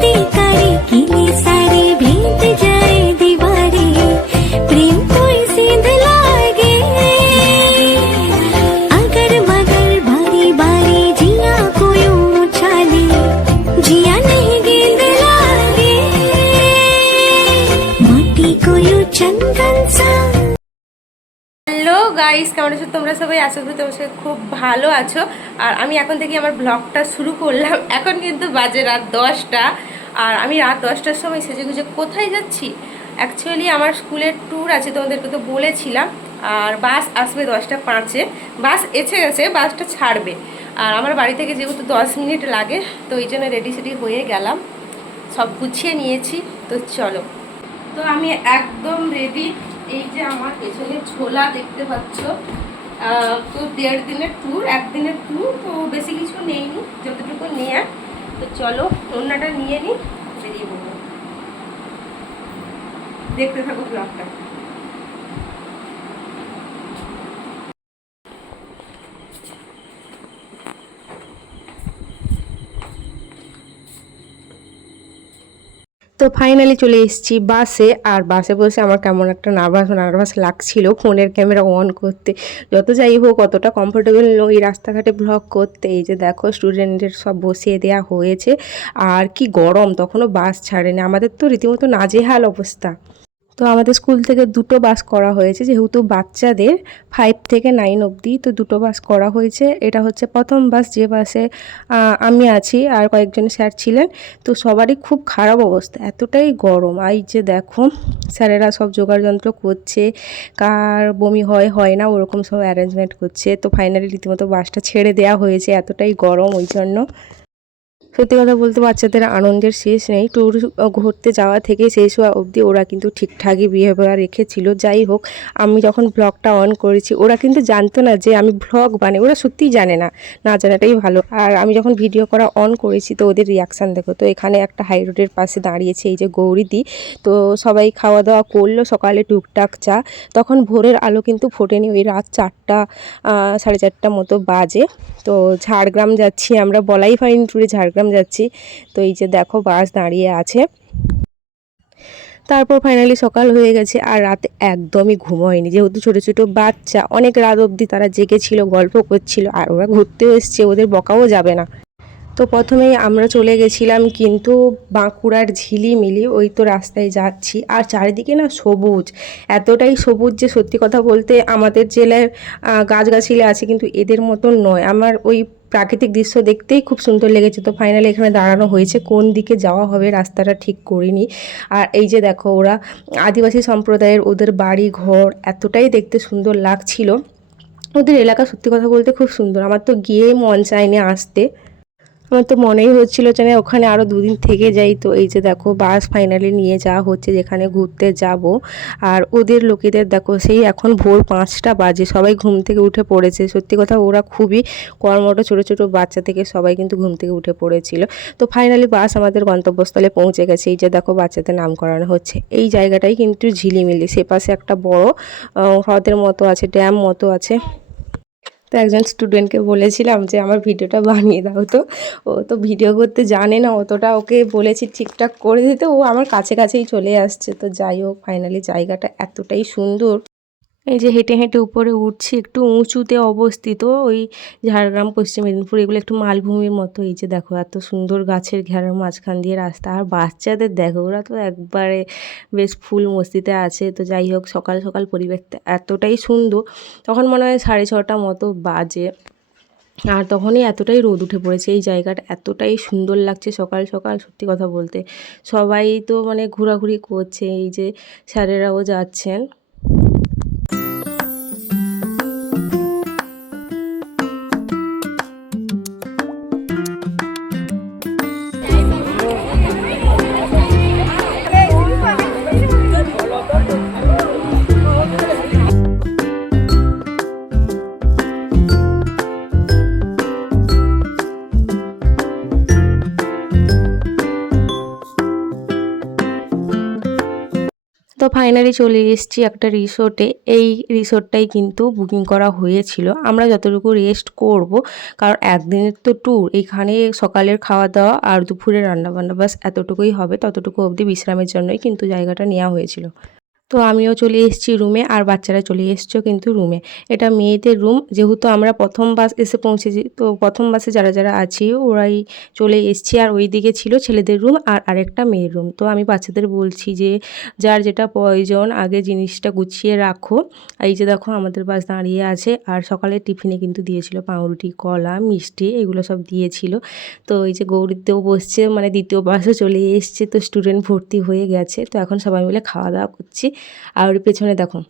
ti. আশা করি তোমার সাথে খুব ভালো আছো। আর আমি এখন থেকে আমার ব্লগটা শুরু করলাম। এখন কিন্তু বাজে রাত দশটা। আর আমি রাত দশটার সময় সেজে গুজে কোথায় যাচ্ছি? অ্যাকচুয়ালি আমার স্কুলের ট্যুর আছে, তোমাদেরকে তো বলেছিলাম। আর বাস আসবে দশটা পাঁচে। বাস এসে গেছে, বাসটা ছাড়বে। আর আমার বাড়ি থেকে যেহেতু দশ মিনিট লাগে, তো এই জন্য রেডি সেডি হয়ে গেলাম। সব গুছিয়ে নিয়েছি, তো চলো। তো আমি একদম রেডি এই যে আমার পেছনে ছোলা দেখতে পাচ্ছ। তো দেড় দিনের ট্যুর একদিনের ট্যুর তো বেশি কিছু নেই নি যতটুকু নেয়া। তো চলো অন্যটা নিয়ে নিই বেরিয়ে পড়ব। দেখতে থাকো ব্লগটা তো ফাইনালি চলে এসেছি বাসে। আর বাসে বসে আমার কেমন একটা নার্ভাস নার্ভাস লাগছিল ফোনের ক্যামেরা অন করতে। যত যাই হোক, অতটা কমফোর্টেবল ওই রাস্তাঘাটে ব্লগ করতে। এই যে দেখো স্টুডেন্টদের সব বসিয়ে দেওয়া হয়েছে। আর কি গরম, তখনও বাস ছাড়েনি। আমাদের তো রীতিমতো নাজেহাল অবস্থা। তো আমাদের স্কুল থেকে দুটো বাস করা হয়েছে, যেহেতু বাচ্চাদের ফাইভ থেকে নাইন অবধি, তো দুটো বাস করা হয়েছে। এটা হচ্ছে প্রথম বাস, যে বাসে আমি আছি আর কয়েকজন স্যার ছিলেন। তো সবারই খুব খারাপ অবস্থা, এতটাই গরম। এই যে দেখো, স্যারেরা সব জোগাড় যন্ত্র করছে, কার বমি হয় হয় না, ওরকম সব অ্যারেঞ্জমেন্ট করছে। তো ফাইনালি রীতিমতো বাসটা ছেড়ে দেওয়া হয়েছে, এতটাই গরম ওই জন্য। সত্যি কথা বলতে বাচ্চাদের আনন্দের শেষ নেই। ট্যুর ঘুরতে যাওয়া থেকে শেষ হওয়া অবধি ওরা কিন্তু ঠিকঠাকই বিহেভিয়ার রেখেছিল। যাই হোক, আমি যখন ব্লগটা অন করেছি, ওরা কিন্তু জানতো না যে আমি ব্লগ বানাই। ওরা সত্যিই জানে না না জানাটাই ভালো। আর আমি যখন ভিডিও করা অন করেছি, তো ওদের রিয়াকশান দেখো, তো এখানে একটা হাই রোডের পাশে দাঁড়িয়েছে এই যে গৌরীদি। তো সবাই খাওয়া দাওয়া করল, সকালে টুকটাক চা। তখন ভোরের আলো কিন্তু ফোটেনি, ওই রাত চারটা সাড়ে চারটা মতো বাজে। তো ঝাড়গ্রাম যাচ্ছি আমরা, বলাই হয়নি ট্যুরে ঝাড়গ্রাম যাচ্ছি। তো এই যে দেখো বাস দাঁড়িয়ে আছে। তারপর ফাইনালি সকাল হয়ে গেছে আর রাতে একদমই ঘুম হয়নি। যেহেতু ছোটো ছোটো বাচ্চা, অনেক রাত অবধি তারা জেগেছিল, গল্প করছিল আর ওরা ঘুরতেও এসছে, ওদের বকাও যাবে না। তো প্রথমেই আমরা চলে গেছিলাম কিন্তু বাঁকুড়ার ঝিলিমিলি, ওই তো রাস্তায় যাচ্ছি। আর চারিদিকে না সবুজ, এতটাই সবুজ যে সত্যি কথা বলতে আমাদের জেলায় গাছগাছালি আছে কিন্তু এদের মতন নয়। আমার ওই প্রাকৃতিক দৃশ্য দেখতেই খুব সুন্দর লেগেছে। তো ফাইনালি এখানে দাঁড়ানো হয়েছে। কোন দিকে যাওয়া হবে রাস্তাটা ঠিক করিনি। আর এই যে দেখো, ওরা আদিবাসী সম্প্রদায়ের ওদের বাড়ি, ঘর এতটাই দেখতে সুন্দর লাগছিল। ওদের এলাকা সত্যি কথা বলতে খুব সুন্দর। আমার তো গিয়ে মন চায়নি আসতে। আমার তো মনেই হচ্ছিল যে ওখানে আরও দুদিন থেকে যাই তো। এই যে দেখো, বাস ফাইনালি নিয়ে যাওয়া হচ্ছে, যেখানে ঘুরতে যাব। আর ওদের লোকেদের দেখো, সেই এখন ভোর পাঁচটা বাজে, সবাই ঘুম থেকে উঠে পড়েছে। সত্যি কথা, ওরা খুবই কর্মঠ ছোটো ছোটো বাচ্চা থেকে সবাই কিন্তু ঘুম থেকে উঠে পড়েছিল। তো ফাইনালি বাস আমাদের গন্তব্যস্থলে পৌঁছে গেছে। এই যে দেখো, বাচ্চাদের নাম করানো হচ্ছে। এই জায়গাটাই কিন্তু ঝিলিমিলি। সে পাশে একটা বড় হ্রদের মতো আছে, ড্যাম মতো আছে। তো একজন স্টুডেন্টকে বলেছিলাম যে, আমার ভিডিওটা বানিয়ে দাও তো। ও তো ভিডিও করতে জানে না, অতটা ওকে বলেছি ঠিকঠাক করে দিতে। ও আমার কাছে কাছেই চলে আসছে। তো যাই হোক ফাইনালি জায়গাটা এতটাই সুন্দর। এই যে হেঁটে হেঁটে উপরে উঠছি, একটু উঁচুতে অবস্থিত, ওই ঝাড়গ্রাম, পশ্চিম মেদিনীপুর, এগুলো একটু মালভূমির মতো। এই যে দেখো, এত সুন্দর গাছের ঘেরার মাঝখান দিয়ে রাস্তা। আর বাচ্চাদের দেখো, ওরা তো একবারে বেশ ফুল মস্তিতে আছে। তো যাই হোক, সকাল সকাল পরিবেশটা এতটাই সুন্দর। তখন মনে হয় সাড়ে ছটা মতো বাজে। আর তখনই এতটাই রোদ উঠে পড়েছে, এই জায়গাটা এতটাই সুন্দর লাগছে সকাল সকাল, সত্যি কথা বলতে। সবাই তো মানে ঘোরাঘুরি করছে, এই যে স্যারেরাও যাচ্ছেন। ফাইনালি চলে এসেছি একটা রিসোর্টে। এই রিসোর্টটাই কিন্তু বুকিং করা হয়েছিল। আমরা যতটুকু রেস্ট করব, কারণ একদিনের তো ট্যুর। এখানে সকালের খাওয়া দাওয়া আর দুপুরে রান্নাবান্না বাস এতটুকুই হবে। ততটুকু অবধি বিশ্রামের জন্যই কিন্তু জায়গাটা নেওয়া হয়েছিল। তো আমিও চলে এসেছি রুমে আর বাচ্চারা চলে এসছো কিন্তু রুমে এটা মেয়েদের রুম যেহেতু আমরা প্রথম বাস এসে পৌঁছেছি, তো প্রথম বাসে যারা যারা আছি ওরাই চলে এসছি আর ওই দিকে ছিল ছেলেদের রুম আর আরেকটা মেয়ের রুম তো আমি বাচ্চাদের বলছি যে, যার যেটা প্রয়োজন, আগে জিনিসটা গুছিয়ে রাখো। এই যে দেখো আমাদের বাস দাঁড়িয়ে আছে আর সকালে টিফিনে কিন্তু দিয়েছিল পাউরুটি, কলা, মিষ্টি, এগুলো সব দিয়েছিল। তো এই যে গৌরীতেও বসছে মানে দ্বিতীয় বাসও চলে এসছে, তো স্টুডেন্ট ভর্তি হয়ে গেছে। তো এখন সবাই মিলে খাওয়া দাওয়া করছি। আর ওর পেছনে দেখো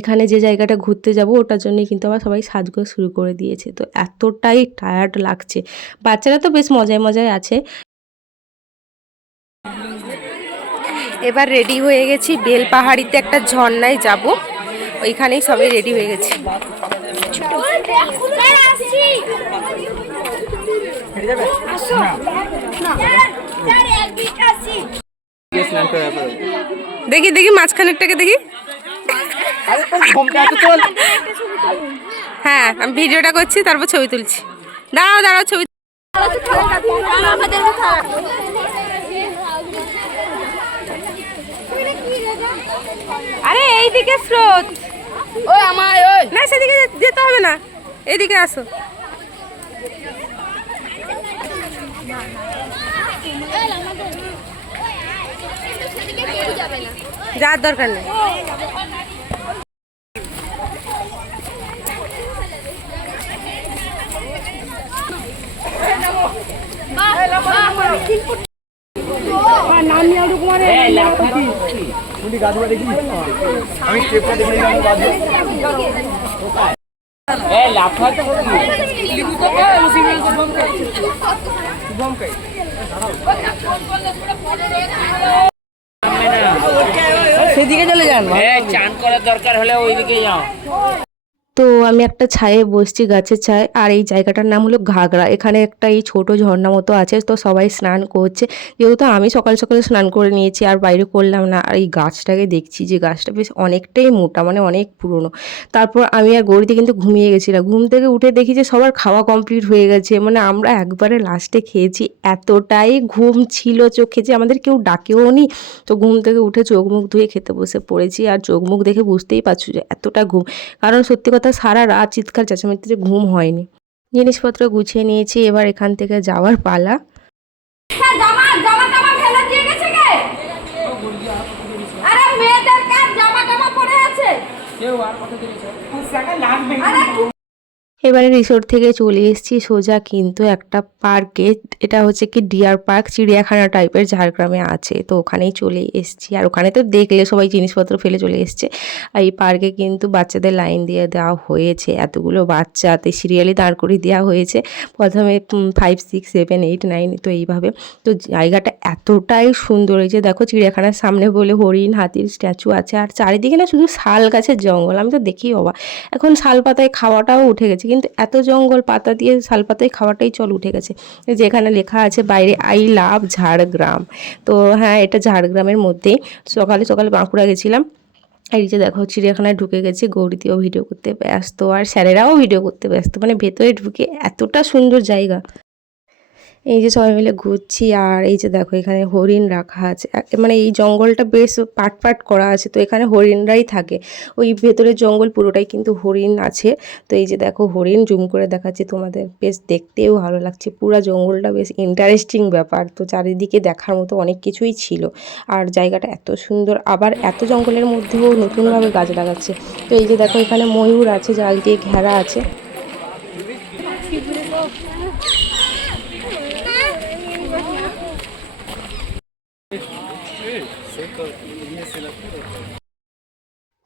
এখানে যে জায়গাটা ঘুরতে যাব ওটার জন্যই কিন্তু আবার সবাই সাজগোজ শুরু করে দিয়েছে। তো এতটাই টায়ার্ড লাগছে। বাচ্চারা তো বেশ মজায় মজায় আছে। এবার রেডি হয়ে গেছি। বেল পাহাড়িতে একটা ঝর্ণায় যাব। ওইখানেই সবাই রেডি হয়ে গেছি। দেখি দেখি মাঝখানেরটাকে দেখি। হ্যাঁ আমি ভিডিওটা করছি তারপর ছবি তুলছি। দাঁড়াও দাঁড়াও ছবি আরে এইদিকে স্রোত। ওই আমায় ওই। না সেদিকে যেতে হবে না। এদিকে আসো। যাওয়ার দরকার নেই আমি স্টেপটা দেখে নিলাম বাজে সেদিকে চলে যান। চান করার দরকার হলে ওইদিকে যাও। তো আমি একটা ছায়ে বসছি, গাছের ছায়। আর এই জায়গাটার নাম হলো ঘাগরা এখানে একটা এই ছোট ঝর্ণা মতো আছে, তো সবাই স্নান করছে। যেহেতু আমি সকাল সকালে স্নান করে নিয়েছি, আর বাইরে করলাম না। আর এই গাছটাকে দেখছি যে গাছটা বেশ অনেকটাই মোটা মানে অনেক পুরনো। তারপর আমি আর গড়িতে কিন্তু ঘুমিয়ে গেছিলাম। ঘুম থেকে উঠে দেখি যে সবার খাওয়া কমপ্লিট হয়ে গেছে। মানে আমরা একবারে লাস্টে খেয়েছি। এতটাই ঘুম ছিল চোখে যে আমাদের কেউ ডাকেও নি। তো ঘুম থেকে উঠে চোখ মুখ ধুয়ে খেতে বসে পড়েছি। আর চোখ মুখ দেখে বুঝতেই পারছ যে এতটা ঘুম। কারণ সত্যি কথা সারা রাত চিৎকার চেঁচামেচিতে ঘুম হয়নি। জিনিসপত্র গুছিয়ে নিয়েছি এবার এখান থেকে যাওয়ার পালা। কেউ আর টামা ফেলে দিয়ে গেছে কে? আরে মেয়েদের কাজ জামা টামা পরে আছে। আরে এবারে রিসোর্ট থেকে চলে এসেছি সোজা কিন্তু একটা পার্কে এটা হচ্ছে কি ডিয়ার পার্ক চিড়িয়াখানা টাইপের ঝাড়গ্রামে আছে। তো ওখানেই চলে এসেছি। আর ওখানে তো দেখলে সবাই জিনিসপত্র ফেলে চলে এসছে। আর এই পার্কে কিন্তু বাচ্চাদের লাইন দিয়ে দেওয়া হয়েছে। এতগুলো বাচ্চাতে সিরিয়ালি দাঁড় করিয়ে দেওয়া হয়েছে। প্রথমে five six seven eight nine তো এইভাবে। তো জায়গাটা এতটাই সুন্দর হয়েছে দেখো চিড়িয়াখানার সামনে বলে হরিণ, হাতির স্ট্যাচু আছে। আর চারিদিকে না শুধু শাল গাছের জঙ্গল। আমি তো দেখি অবাক। এখন শাল পাতায় খাওয়াটাও উঠে গেছে। কিন্তু এত জঙ্গল পাতা দিয়ে শাল পাতায় খাওয়াটাই চল উঠে গেছে। যেখানে লেখা আছে, বাইরে আই লাভ ঝাড়গ্রাম। তো হ্যাঁ এটা ঝাড়গ্রামের মধ্যেই। সকালে সকালে বাঁকুড়া গেছিলাম। এই যে দেখো, চিড়িয়াখানায় ঢুকে গেছে, গৌরীতেও ভিডিও করতে ব্যস্ত। আর স্যারেরাও ভিডিও করতে ব্যস্ত। মানে ভেতরে ঢুকে এতটা সুন্দর জায়গা। এই যে সবাই মিলে ঘুরছি আর এই যে দেখো এখানে হরিণ রাখা আছে। মানে এই জঙ্গলটা বেশ পাট পাট করা আছে, তো এখানে হরিণরাই থাকে। ওই ভেতরের জঙ্গল পুরোটাই কিন্তু হরিণ আছে। তো এই যে দেখো হরিণ জুম করে দেখাচ্ছি তোমাদের, বেশ দেখতেও ভালো লাগছে। পুরো জঙ্গলটা বেশ ইন্টারেস্টিং ব্যাপার। তো চারিদিকে দেখার মতো অনেক কিছুই ছিল। আর জায়গাটা এত সুন্দর, আবার এত জঙ্গলের মধ্যেও নতুনভাবে গাছ লাগাচ্ছে। তো এই যে দেখো এখানে ময়ূর আছে, জাল দিয়ে ঘেরা আছে।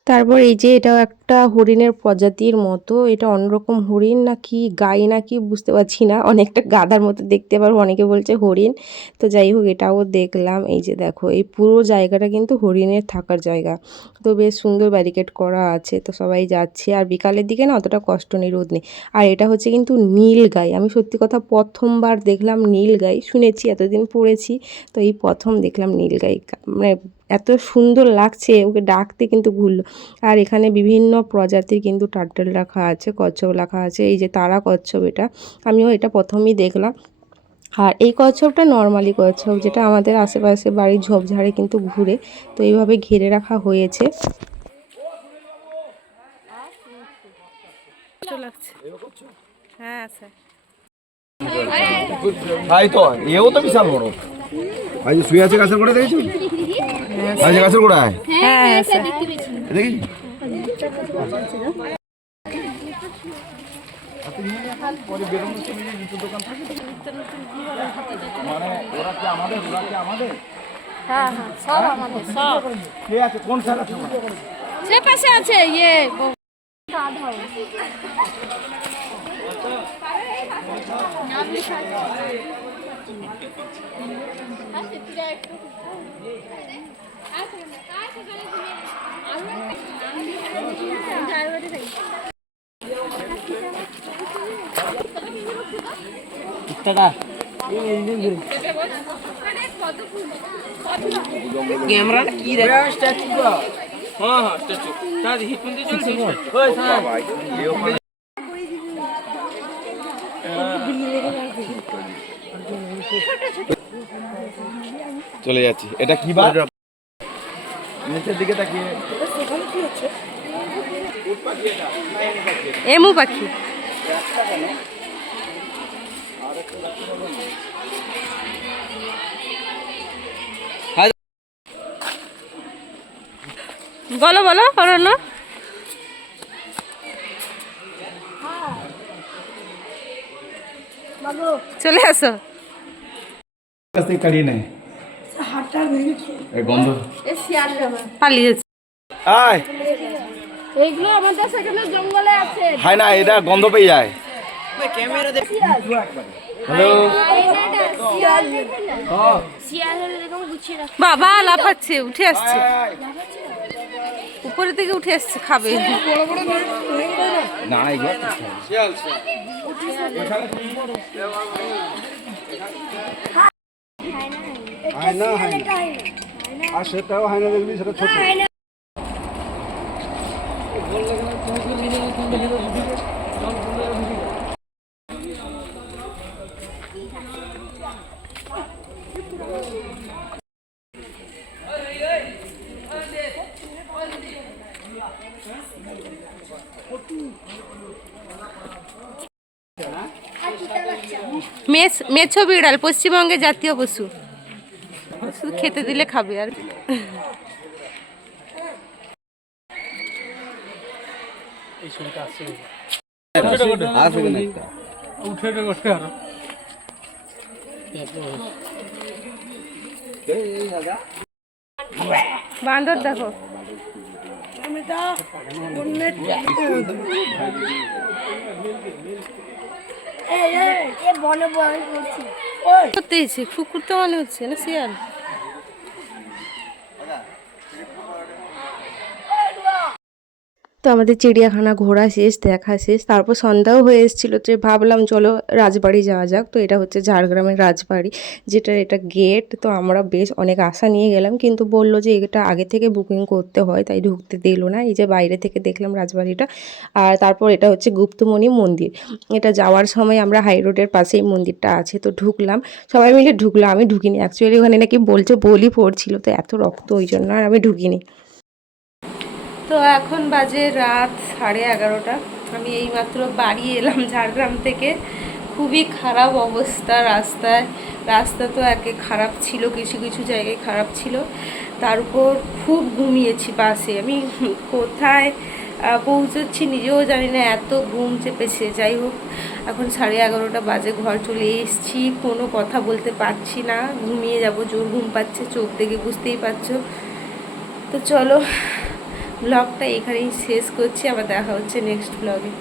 তারপর এই যে এটা একটা হরিণের প্রজাতির মতো, এটা অন্যরকম হরিণ নাকি গাই নাকি বুঝতে পারছি না, অনেকটা গাদার মতো দেখতে পারব, অনেকে বলছে হরিণ। তো যাই হোক, এটাও দেখলাম, এই যে দেখো, এই পুরো জায়গাটা কিন্তু হরিণের থাকার জায়গা। তো বেশ সুন্দর ব্যারিকেড করা আছে, তো সবাই যাচ্ছে, আর বিকালের দিকে না অতটা কষ্ট নেই, রোদ নেই। আর এটা হচ্ছে কিন্তু নীল গাই, আমি সত্যি কথা প্রথমবার দেখলাম নীল গাই, শুনেছি, এতদিন পড়েছি, তো এই প্রথম দেখলাম নীল গাই মানে এত সুন্দর লাগছে ওকে ডাকতে কিন্তু ঘুরলো আর এখানে বিভিন্ন প্রজাতির কিন্তু টার্টেল রাখা আছে কচ্ছপ রাখা আছে এই যে তারা কচ্ছপ এটা। আমিও এটা প্রথমেই দেখলাম। আর এই কচ্ছপটা নর্মালি কচ্ছপ যেটা আমাদের আশেপাশে বাড়ির ঝোপঝাড়ে কিন্তু ঘুরে তো এইভাবে ঘিরে রাখা হয়েছে। হ্যাঁ স্যার তাই তো এও তো বিশাল বড়। ভাই শুয়ে আছে গাছের গোড়ায় দেখেছ? ভাই যে গাছের গোড়ায় হ্যাঁ স্যার দেখি মানে ওরা কি আমাদের ওরা কি আমাদের হ্যাঁ হ্যাঁ সব আমাদের সব কে আছে কোন স্যার আছে সে পাশে আছে ইয়ে ক্যামেরাটা কি রে হ্যাঁ হ্যাঁ স্ট্যাচু তার হিটমেন্ট দিয়ে চলছে ওই স্যার। চলে যাচ্ছি। এটা কি বার? নিচের দিকে তাকিয়ে। এমু পাখি। বলো বলো অরণ্য চলে আসো। কাছ কাড়িয়ে নেয় গন্ধ পালিয়েছে আয়। এইগুলো আমাদের সেখানে জঙ্গলে আছে। হয় না এটা গন্ধ পেয়ে যায়। হ্যালো শিয়াল বাবা লাফাচ্ছে উঠে আসছে। উপরে থেকে উঠে আসছে খাবে। আর সেটাও হায়না দেখবি সেটা ছোট। মেছ মেছো বিড়াল পশ্চিমবঙ্গের জাতীয় পশু। শুধু খেতে দিলে খাবে আর বান্দর দেখো। এসে কুকুর তো মনে হচ্ছে না শিয়াল? তো আমাদের চিড়িয়াখানা ঘোরা শেষ, দেখা শেষ। তারপর সন্ধ্যাও হয়ে এসেছিল তো ভাবলাম চলো রাজবাড়ি যাওয়া যাক। তো এটা হচ্ছে ঝাড়গ্রামের রাজবাড়ি যেটা এটা গেট তো আমরা বেশ অনেক আশা নিয়ে গেলাম, কিন্তু বলল যে এটা আগে থেকে বুকিং করতে হয়, তাই ঢুকতে দিল না। এই যে বাইরে থেকে দেখলাম রাজবাড়িটা। আর তারপর এটা হচ্ছে গুপ্তমণি মন্দির। এটা যাওয়ার সময় আমরা হাই রোডের পাশেই মন্দিরটা আছে, তো ঢুকলাম। সবাই মিলে ঢুকলাম আমি ঢুকিনি। অ্যাকচুয়ালি ওখানে নাকি বলছে বলি পড়ছিল, তো এত রক্ত, ওই জন্য আর আমি ঢুকিনি। তো এখন বাজে রাত সাড়ে এগারোটা। আমি এইমাত্র বাড়ি এলাম ঝাড়গ্রাম থেকে। খুবই খারাপ অবস্থা রাস্তায়। রাস্তা তো একে খারাপ ছিল, কিছু কিছু জায়গায় খারাপ ছিল। তার উপর খুব ঘুমিয়েছি বাসে। আমি কোথায় পৌঁছচ্ছি নিজেও জানি না, এত ঘুম চেপেছে। যাই হোক, এখন সাড়ে এগারোটা বাজে, ঘর চলে এসেছি। কোনো কথা বলতে পারছি না। ঘুমিয়ে যাব, জোর ঘুম পাচ্ছে, চোখ দেখে বুঝতেই পারছ। তো চলো ব্লগটা এখানেই শেষ করছি আবার দেখা হচ্ছে নেক্সট ব্লগে